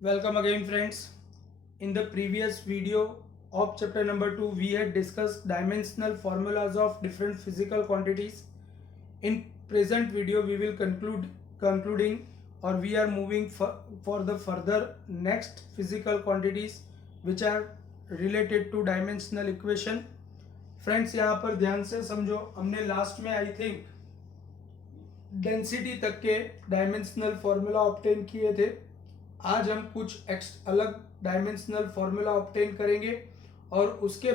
Welcome again, friends. In the previous video of chapter number 2, we had discussed dimensional formulas of different physical quantities. In present video, we will concluding or we are moving for the further next physical quantities which are related to dimensional equation. Friends यहाँ पर ध्यान से समझो, हमने last में I think density तक के dimensional formula obtain किए थे. आज हम कुछ अलग डायमेंशनल फॉर्मूला ऑब्टेन करेंगे और उसके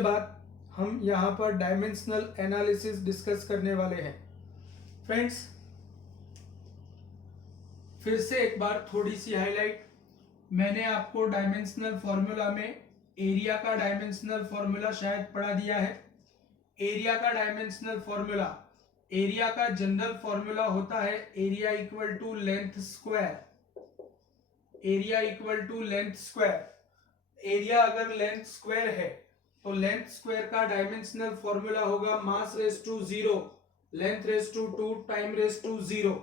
बाद हम यहाँ पर डायमेंशनल एनालिसिस डिस्कस करने वाले हैं. फ्रेंड्स, फिर से एक बार थोड़ी सी हाईलाइट. मैंने आपको डायमेंशनल फॉर्मूला में एरिया का डायमेंशनल फॉर्मूला शायद पढ़ा दिया है. एरिया का डायमेंशनल फॉर्मूला, एरिया का जनरल फॉर्मूला होता है area equal to length square. Area equal to length square. Area अगर लेंथ स्क्वायर है तो लेंथ स्क्वायर का डायमेंशनल फॉर्मूला होगा mass raise to 0, length raise to 2, time raise to 0.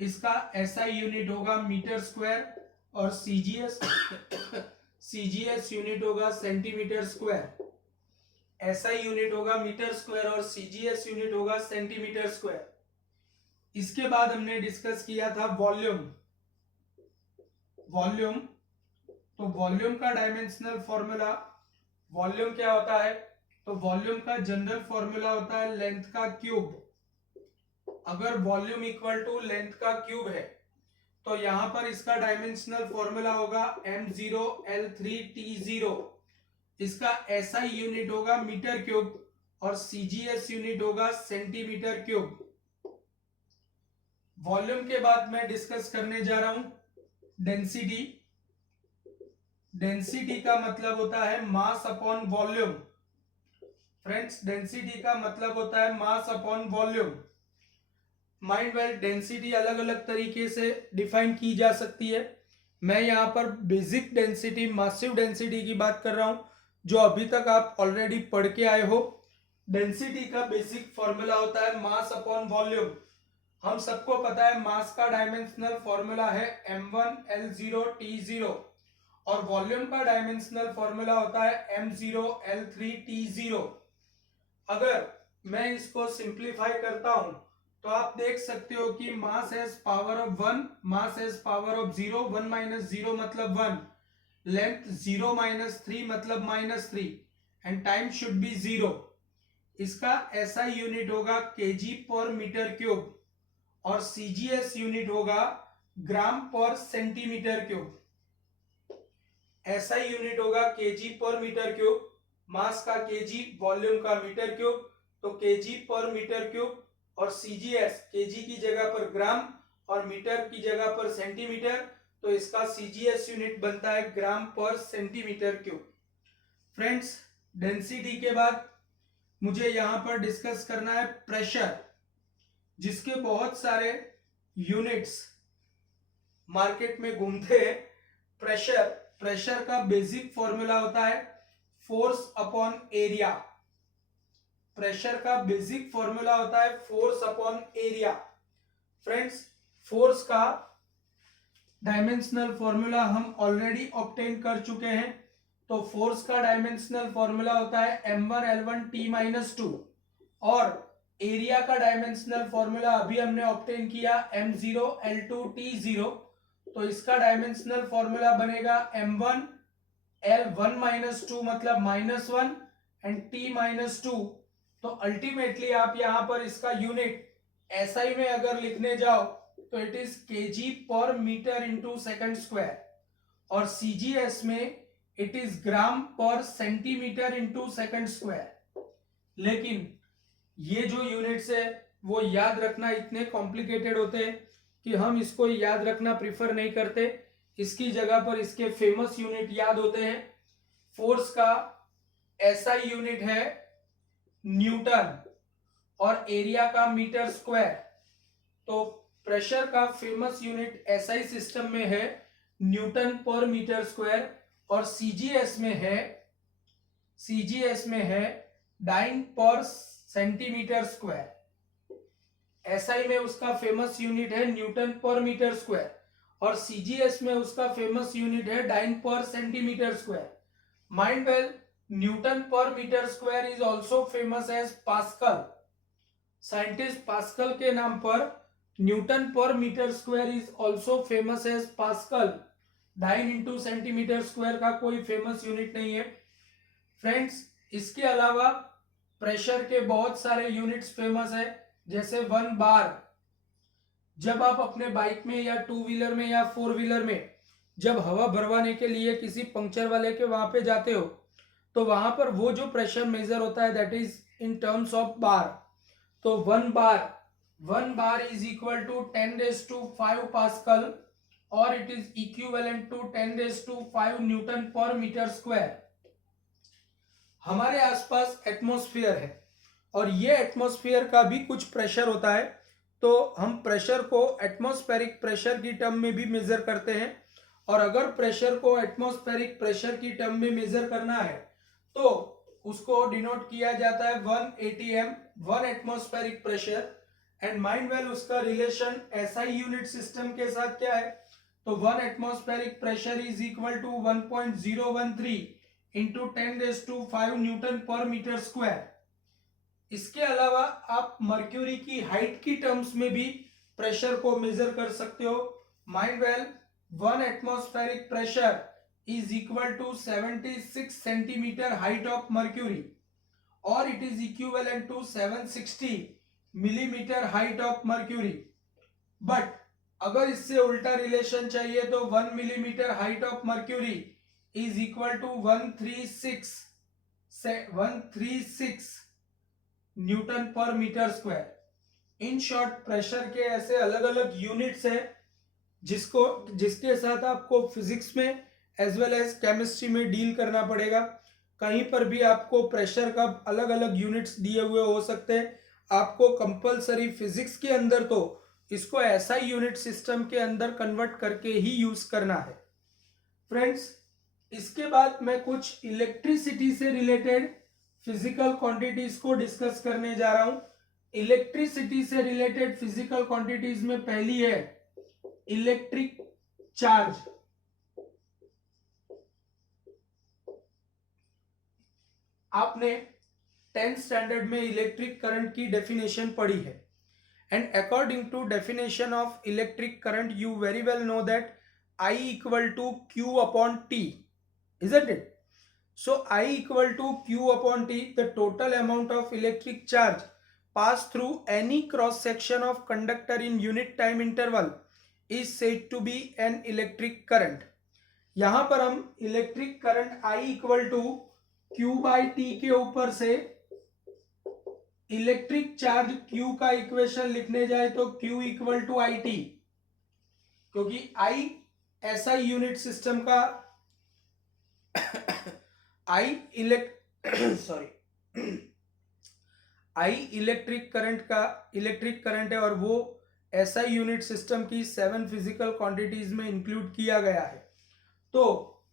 इसका SI unit होगा मीटर स्क्वायर और सीजीएस यूनिट होगा centimetre square. SI unit होगा मीटर स्क्वायर और सीजीएस यूनिट होगा सेंटीमीटर स्क्वायर. इसके बाद हमने डिस्कस किया था वॉल्यूम. तो वॉल्यूम का डायमेंशनल फॉर्मूला, वॉल्यूम क्या होता है? तो वॉल्यूम का जनरल फॉर्मूला होता है लेंथ का क्यूब. अगर वॉल्यूम इक्वल टू लेंथ का क्यूब है तो यहां पर इसका डायमेंशनल फॉर्मूला होगा m0l3t0. इसका एसआई यूनिट होगा मीटर क्यूब और सीजीएस यूनिट होगा सेंटीमीटर क्यूब. वॉल्यूम के बाद मैं डिस्कस करने जा रहा हूं डेंसिटी. डेंसिटी का मतलब होता है mass upon volume. Friends, density का मतलब होता है mass upon volume. Mind well, density अलग अलग तरीके से डिफाइन की जा सकती है. मैं यहां पर बेसिक डेंसिटी, मासिव डेंसिटी की बात कर रहा हूं जो अभी तक आप ऑलरेडी पढ़ के आए हो. डेंसिटी का बेसिक फॉर्मूला होता है मास अपॉन वॉल्यूम. हम सबको पता है मास का डायमेंशनल फॉर्मूला है m1l0t0 और वॉल्यूम का डायमेंशनल फॉर्मूला होता है m0l3t0. अगर मैं इसको सिंप्लीफाई करता हूं तो आप देख सकते हो कि मास has power of 1, mass has power of 0, 1 minus 0 मतलब 1, लेंथ 0 माइनस 3 मतलब -3 एंड टाइम शुड बी 0. इसका एसआई यूनिट होगा केजी पर मीटर क्यूब और सीजीएस यूनिट होगा ग्राम पर सेंटीमीटर क्यूब. एसआई यूनिट होगा केजी पर मीटर क्यूब, मास का केजी, वॉल्यूम का मीटर क्यूब, तो केजी पर मीटर क्यूब, और सीजीएस केजी की जगह पर ग्राम और मीटर की जगह पर सेंटीमीटर, तो इसका सीजीएस यूनिट बनता है ग्राम पर सेंटीमीटर क्यूब. फ्रेंड्स, डेंसिटी के बाद मुझे यहां पर डिस्कस करना है प्रेशर, जिसके बहुत सारे यूनिट्स मार्केट में घूमते हैं. प्रेशर का बेसिक फॉर्मूला होता है फोर्स अपॉन एरिया. प्रेशर का बेसिक फॉर्मूला होता है force upon area. Friends, force का डायमेंशनल फॉर्मूला हम ऑलरेडी ऑब्टेन कर चुके हैं. तो फोर्स का डायमेंशनल फॉर्मूला होता है m1l1t-2 और एरिया का डायमेंशनल फॉर्मूला अभी हमने ऑब्टेन किया m0l2t0. तो इसका डायमेंशनल फॉर्मूला बनेगा m1l1-2 मतलब -1 एंड t-2. तो अल्टीमेटली आप यहां पर इसका यूनिट एसआई में अगर लिखने जाओ तो इट इज केजी पर मीटर इंटू सेकंड स्क्वायर और सीजीएस में इट इज ग्राम पर सेंटीमीटर इंटू सेकंड स्क्वायर. लेकिन ये जो यूनिट्स है वो याद रखना इतने कॉम्प्लिकेटेड होते हैं कि हम इसको याद रखना प्रिफर नहीं करते. इसकी जगह पर इसके फेमस यूनिट याद होते हैं. फोर्स का एसआई यूनिट है न्यूटन और एरिया का मीटर स्क्वायर. तो प्रेशर का फेमस यूनिट एसआई सिस्टम में है न्यूटन पर मीटर स्क्वायर और सीजीएस में है dyne per centimetre square. SI में उसका फेमस यूनिट है न्यूटन पर मीटर स्क्वायर और सीजीएस में उसका फेमस यूनिट है dyne per centimetre square. Mind well, newton per metre square is also famous as pascal. Scientist Pascal के नाम पर newton per metre square is also famous as pascal. Dyne into centimetre square का कोई famous unit नहीं है friends. इसके अलावा pressure के बहुत सारे यूनिट्स फेमस है, जैसे 1 बार। जब आप अपने बाइक में या 2 व्हीलर में या 4 व्हीलर में जब हवा भरवाने के लिए किसी पंक्चर वाले के वहां पे जाते हो, तो वहां पर वो जो प्रेशर मेजर होता है that is in terms of bar. तो 1 bar is equal to 10⁵ pascal और it is equivalent to 10⁵ newton per metre square. हमारे आसपास एटमॉस्फेयर है और ये एटमॉस्फेयर का भी कुछ प्रेशर होता है, तो हम प्रेशर को एटमॉस्फेरिक प्रेशर की टर्म में भी मेजर करते हैं। और अगर प्रेशर को एटमॉस्फेरिक प्रेशर की टर्म में मेजर करना है तो उसको डिनोट किया जाता है 1 atm, 1 atmospheric pressure. And mind well, उसका रिलेशन एसआई यूनिट सिस्टम के साथ क्या है, तो 1 atmospheric pressure is equal to 1.013 into 10⁵ newton per metre square. इसके अलावा आप मर्क्यूरी की हाइट की टर्म्स में भी प्रेशर को मेजर कर सकते हो। Mind well, 1 atmospheric pressure is equal to 76 centimetre height of mercury और it is equivalent to 760 millimetre height of mercury. But अगर इससे उल्टा रिलेशन चाहिए तो 1 millimetre height of mercury is equal to 136 newton per metre square. In short, pressure के ऐसे अलग अलग यूनिट्स हैं जिसके साथ आपको फिजिक्स में एज वेल एज केमिस्ट्री में डील करना पड़ेगा। कहीं पर भी आपको प्रेशर का अलग अलग यूनिट्स दिए हुए हो सकते हैं, आपको कंपलसरी फिजिक्स के अंदर तो इसको ऐसा यूनिट सिस्टम के अंदर कन्वर्ट करके ही यूज करना है फ्रेंड्स। इसके बाद मैं कुछ इलेक्ट्रिसिटी से रिलेटेड फिजिकल क्वांटिटीज को डिस्कस करने जा रहा हूं। इलेक्ट्रिसिटी से रिलेटेड फिजिकल क्वांटिटीज में पहली है इलेक्ट्रिक चार्ज। आपने 10th स्टैंडर्ड में इलेक्ट्रिक करंट की डेफिनेशन पढ़ी है, and according to definition of electric current you very well know that I equal to Q upon T, isn't it? So I equal to Q upon T, the total amount of electric charge passed through any cross section of conductor in unit time interval is said to be an electric current. यहां पर हम electric current I equal to Q by T के ऊपर से electric charge Q का equation लिखने जाए तो Q equal to IT, क्योंकि I ऐसा यूनिट सिस्टम का आई इलेक्ट्रिक करंट है और वो ऐसा यूनिट सिस्टम की 7 फिजिकल क्वांटिटीज में इंक्लूड किया गया है। तो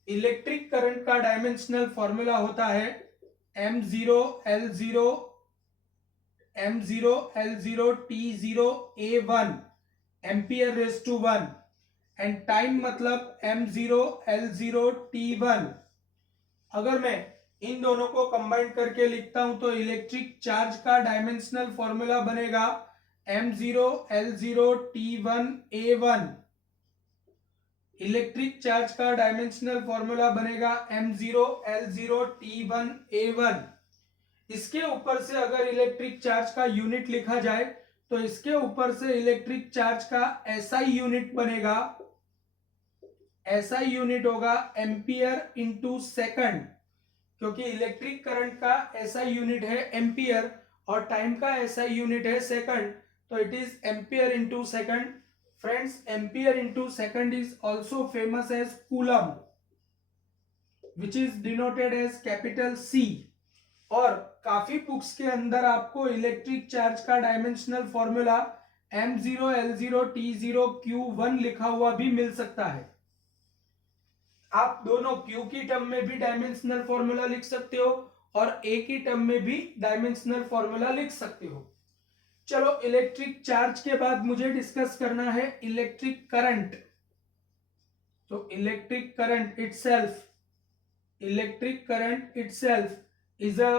इलेक्ट्रिक करंट का डायमेंशनल फॉर्मूला होता है M0 L0 T0 A1 ampere raise to 1 and time मतलब M0 L0 T1। अगर मैं इन दोनों को कंबाइन करके लिखता हूं तो इलेक्ट्रिक चार्ज का डायमेंशनल फॉर्मूला बनेगा M0 L0 T1 A1। Electric charge का डायमेंशनल फॉर्मूला बनेगा M0 L0 T1 A1। इसके ऊपर से अगर इलेक्ट्रिक चार्ज का यूनिट लिखा जाए तो इसके ऊपर से इलेक्ट्रिक चार्ज का SI यूनिट बनेगा। SI यूनिट होगा एम्पियर इंटू सेकंड, क्योंकि इलेक्ट्रिक करंट का SI यूनिट है एम्पियर और टाइम का SI यूनिट है सेकंड, तो it is ampere into second. Friends, ampere into second is also famous as coulomb which is denoted as capital C। और काफी books के अंदर आपको इलेक्ट्रिक चार्ज का dimensional formula M0 L0 T0 Q1 लिखा हुआ भी मिल सकता है। आप दोनों Q की टर्म में भी डायमेंशनल फॉर्मूला लिख सकते हो और A की टर्म में भी डायमेंशनल फॉर्मूला लिख सकते हो। चलो, इलेक्ट्रिक चार्ज के बाद मुझे डिस्कस करना है इलेक्ट्रिक करंट। तो electric current itself is a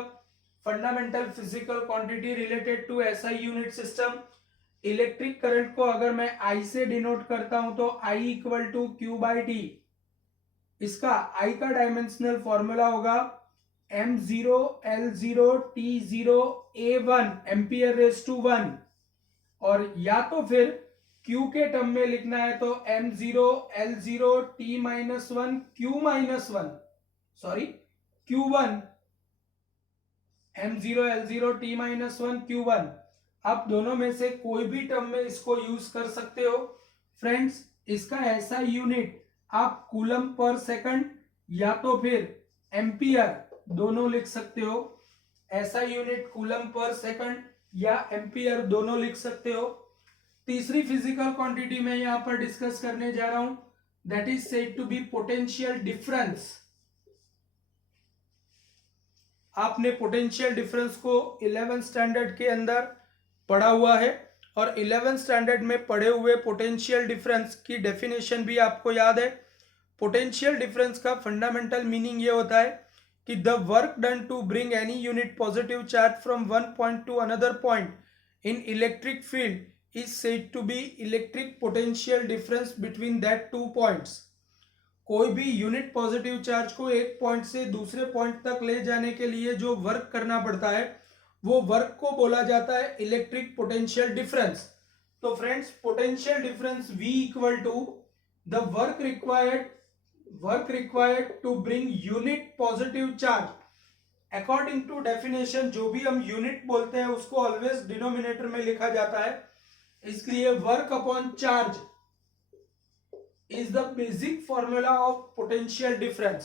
fundamental physical quantity related to SI unit system. Electric current को अगर मैं I से डिनोट करता हूं तो I equal to Q by t. इसका I का डायमेंशनल फॉर्मूला होगा M0 L0 T0 A1 ampere raise to 1, और या तो फिर Q के टर्म में लिखना है तो M0 L0 T minus 1 Q minus 1 sorry Q1 M0 L0 T minus 1 Q1. आप दोनों में से कोई भी टर्म में इसको यूज कर सकते हो. फ्रेंड्स, इसका ऐसा यूनिट आप कूलम पर सेकंड या तो फिर एम्पियर दोनों लिख सकते हो. ऐसा यूनिट कूलम पर सेकंड या एम्पियर दोनों लिख सकते हो. तीसरी फिजिकल क्वांटिटी मैं यहां पर डिस्कस करने जा रहा हूं, that is said to be potential difference. आपने पोटेंशियल डिफरेंस को 11th स्टैंडर्ड के अंदर पढ़ा हुआ है, और 11th स्टैंडर्ड में पढ़े हुए पोटेंशियल डिफरेंस की डेफिनेशन भी आपको याद है. पोटेंशियल डिफरेंस का फंडामेंटल मीनिंग ये होता है कि the work done to bring any unit positive charge from one point to another point in electric field is said to be electric potential difference between that two points. कोई भी unit positive charge को एक point से दूसरे point तक ले जाने के लिए जो वर्क करना पड़ता है वो वर्क को बोला जाता है इलेक्ट्रिक पोटेंशियल डिफरेंस. तो friends, potential difference V equal to the work required to bring unit positive charge. According to definition जो भी हम यूनिट बोलते हैं उसको ऑलवेज डिनोमिनेटर में लिखा जाता है, इसलिए work upon charge is the basic formula of potential difference.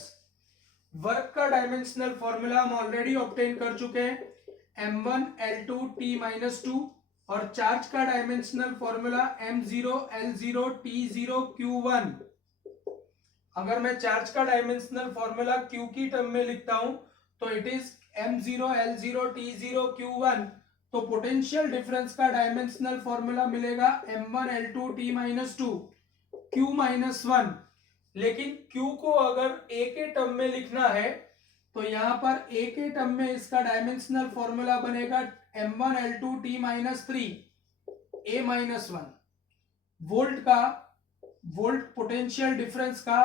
Work का डायमेंशनल फॉर्मूला हम ऑलरेडी ऑब्टेन कर चुके हैं, M1 L2 T माइनस 2, और चार्ज का dimensional formula M0 L0 T0 Q1. अगर मैं चार्ज का डायमेंशनल फॉर्मूला Q की टर्म में लिखता हूं तो it is M0 L0 T0 Q1. तो पोटेंशियल डिफरेंस का डायमेंशनल फॉर्मूला मिलेगा M1 L2 T minus 2 Q minus 1. लेकिन Q को अगर A के टर्म में लिखना है तो यहां पर A के टर्म में इसका डायमेंशनल फॉर्मूला बनेगा M1 L2 T minus 3 A minus 1. Volt potential difference का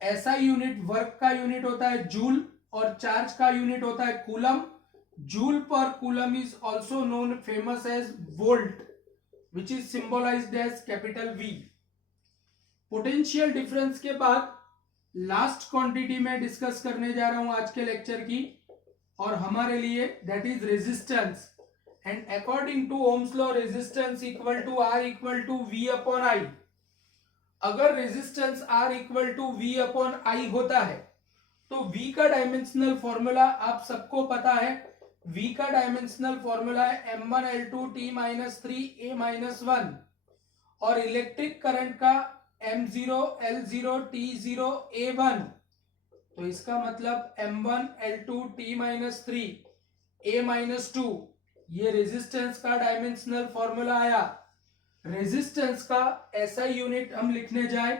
ऐसा यूनिट वर्क का यूनिट होता है जूल, और चार्ज का यूनिट होता है coulomb. Joule per coulomb is also known famous as volt, which is symbolised as capital V. Potential difference के बाद लास्ट क्वांटिटी में डिस्कस करने जा रहा हूं आज के लेक्चर की, और हमारे लिए that is resistance. And according to Ohm's law resistance equal to R equal to V upon I. अगर resistance R equal to V upon I होता है तो V का डायमेंशनल फॉर्मूला आप सबको पता है. V का डायमेंशनल फॉर्मूला है M1 L2 T minus 3 A minus 1, और इलेक्ट्रिक करंट का M0 L0 T0 A1. तो इसका मतलब M1 L2 T minus 3 A minus 2, ये रेजिस्टेंस का डायमेंशनल फॉर्मूला आया. रेजिस्टेंस का ऐसा यूनिट हम लिखने जाए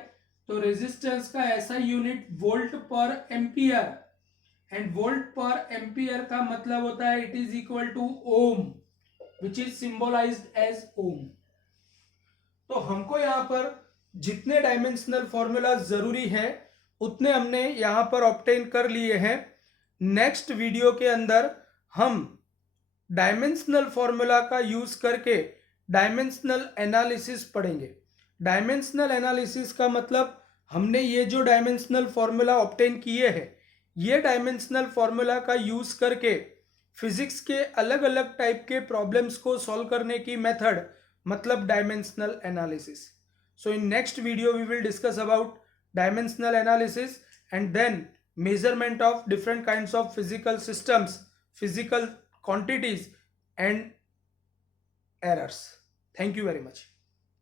तो रेजिस्टेंस का ऐसा unit volt per ampere, and volt per ampere का मतलब होता है it is equal to ohm, which is symbolised as ohm. तो हमको यहां पर जितने डायमेंशनल फॉर्मूला जरूरी है उतने हमने यहां पर ऑब्टेन कर लिए हैं. नेक्स्ट वीडियो के अंदर हम डायमेंशनल फॉर्मूला का यूज करके डायमेंशनल एनालिसिस पढ़ेंगे. डायमेंशनल एनालिसिस का मतलब हमने ये जो डायमेंशनल फॉर्मूला ऑब्टेन किए हैं, ये डायमेंशनल फॉर्मूला का यूज करके फिजिक्स के अलग अलग टाइप के प्रॉब्लम्स को सॉल्व करने की मेथड, मतलब dimensional analysis. So in next video we will discuss about dimensional analysis and then measurement of different kinds of physical systems, physical quantities and errors. Thank you very much.